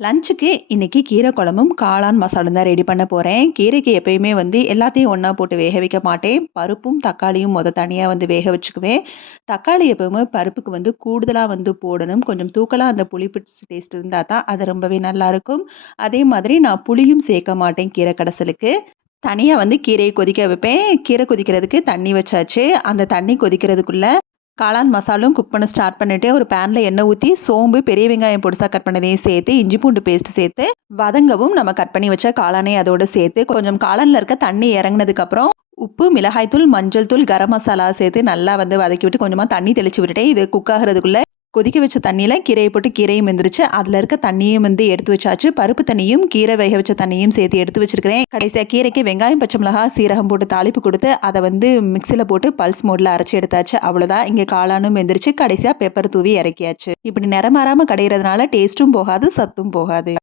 லஞ்சுக்கு இன்னைக்கு கீரை குழம்பும், காளான் மசாலும் தான் ரெடி பண்ண போறேன். கீரைக்கு எப்பயுமே எல்லாத்தையும் ஒண்ணா போட்டு வேக வைக்க மாட்டேன். பருப்பும், தக்காளியும் தனியா வேக வச்சுக்குவேன். தக்காளி எப்பவுமே பருப்புக்கு கூடுதலா போடணும். கொஞ்சம் தூக்கலா அந்த புளிப்பு டேஸ்ட் இருந்தா தான் அது ரொம்பவே நல்லாருக்கும். அதே மாதிரி நான் புளியும் சேர்க்க மாட்டேன் கீரை கடைசலுக்கு. தனியா கீரைய கொதிக்க வைப்பேன். கீரை கொதிக்கிறதுக்கு தண்ணி வச்சாச்சு. அந்த தண்ணி கொதிக்கிறதுக்குள்ள காளான் மசாலும் குக் பண்ண ஸ்டார்ட் பண்ணிட்டு, ஒரு பேன்ல எண்ணெய் ஊத்தி, சோம்பு, பெரிய வெங்காயம் பொடிசா கட் பண்ணதையும் சேர்த்து, இஞ்சி பூண்டு பேஸ்ட் சேர்த்து, வதங்கவும் நம்ம கட் பண்ணி வச்ச காளானையும் அதோட சேர்த்து, கொஞ்சம் காளான்ல இருக்க தண்ணி இறங்குனதுக்கப்புறம், உப்பு, மிளகாய் தூள், மஞ்சள் தூள், கரம் மசாலா சேர்த்து நல்லா வதக்கி விட்டு, கொஞ்சமா தண்ணி தெளிச்சு விட்டுட்டேன். இது குக் ஆகுறதுக்குள்ள கொதிக்க வச்ச தண்ணியில கீரைய போட்டு கீரையும் வெந்துருச்சு. அதுல இருக்க தண்ணியும் எடுத்து வச்சாச்சு. பருப்பு தண்ணியும், கீரை வேக வச்ச தண்ணியும் சேர்த்து எடுத்து வச்சிருக்கிறேன். கடைசியா கீரைக்கு வெங்காயம், பச்சை மிளகாய், சீரகம் போட்டு தாளிப்பு குடுத்து, அத மிக்ஸில போட்டு பல்ஸ் மோட்ல அரைச்சு எடுத்தாச்சு. அவ்வளோதான். இங்க காளானும் வெந்துருச்சு. கடைசியா பெப்பர் தூவி இறக்கியாச்சு. இப்படி நிறம் மாறாம கடையிறதுனால டேஸ்ட்டும் போகாது, சத்தும் போகாது.